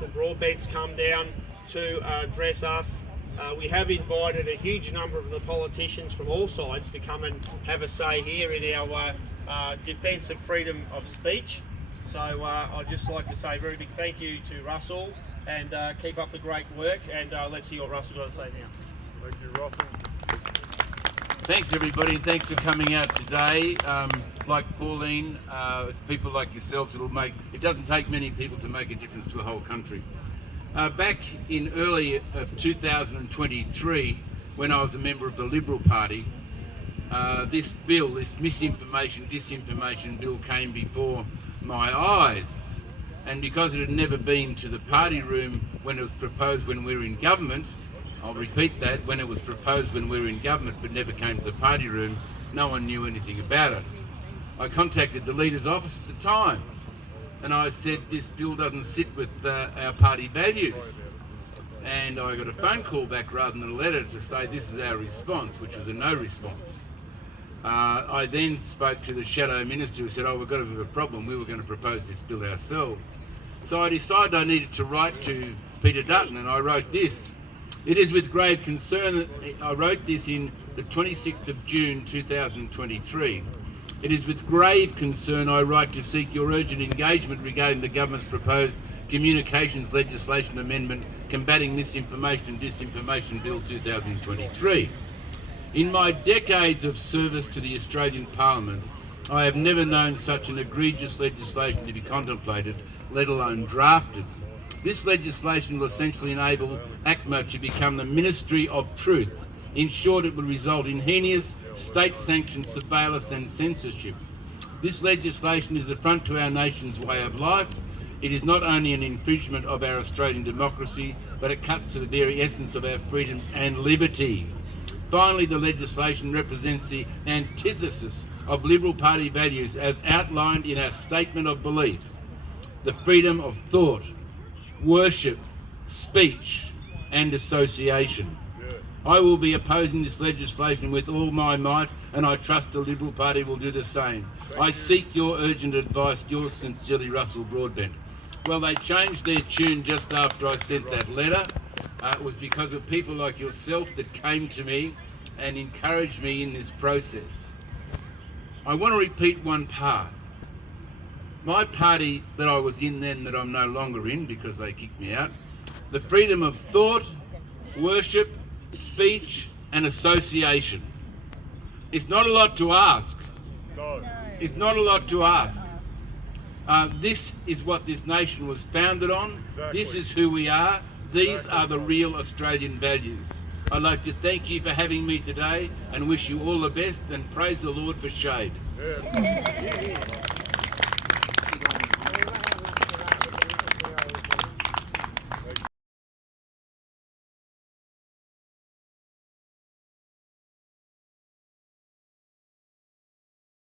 Russell Broadbent's come down to address us. We have invited a huge number of the politicians from all sides to come and have a say here in our defence of freedom of speech. So I'd just like to say a very big thank you to Russell, and keep up the great work, and let's hear what Russell's got to say now. Thank you, Russell. Thanks everybody, and thanks for coming out today. Like Pauline, it's people like yourselves that'll make, it doesn't take many people to make a difference to a whole country. Back in early of 2023, when I was a member of the Liberal Party, this bill, this misinformation, disinformation bill came before my eyes. And because it had never been to the party room when it was proposed when we were in government, I'll repeat that, when it was proposed when we were in government but never came to the party room, no one knew anything about it. I contacted the leader's office at the time and I said, this bill doesn't sit with our party values. And I got a phone call back rather than a letter to say this is our response, which was a no response. I then spoke to the shadow minister who said, oh, we've got a bit of a problem, we were going to propose this bill ourselves. So I decided I needed to write to Peter Dutton, and I wrote this. It is with grave concern that I wrote this in the 26th of June 2023. It is with grave concern I write to seek your urgent engagement regarding the government's proposed Communications Legislation Amendment Combating Misinformation and Disinformation Bill 2023. In my decades of service to the Australian Parliament, I have never known such an egregious legislation to be contemplated, let alone drafted. This legislation will essentially enable ACMA to become the Ministry of Truth. In short, it will result in heinous state-sanctioned surveillance and censorship. This legislation is an affront to our nation's way of life. It is not only an infringement of our Australian democracy, but it cuts to the very essence of our freedoms and liberty. Finally, the legislation represents the antithesis of Liberal Party values as outlined in our statement of belief: the freedom of thought, worship, speech and association. I will be opposing this legislation with all my might, and I trust the Liberal Party will do the same. I seek your urgent advice. Yours sincerely, Russell Broadbent. Well, they changed their tune just after I sent that letter. It was because of people like yourself that came to me and encouraged me in this process. I want to repeat one part. My party that I was in then, that I'm no longer in because they kicked me out, the freedom of thought, worship, speech and association. It's not a lot to ask. No. It's not a lot to ask. This is what this nation was founded on. Exactly. This is who we are. These are the real Australian values. I'd like to thank you for having me today and wish you all the best, and praise the Lord for shade. Yeah.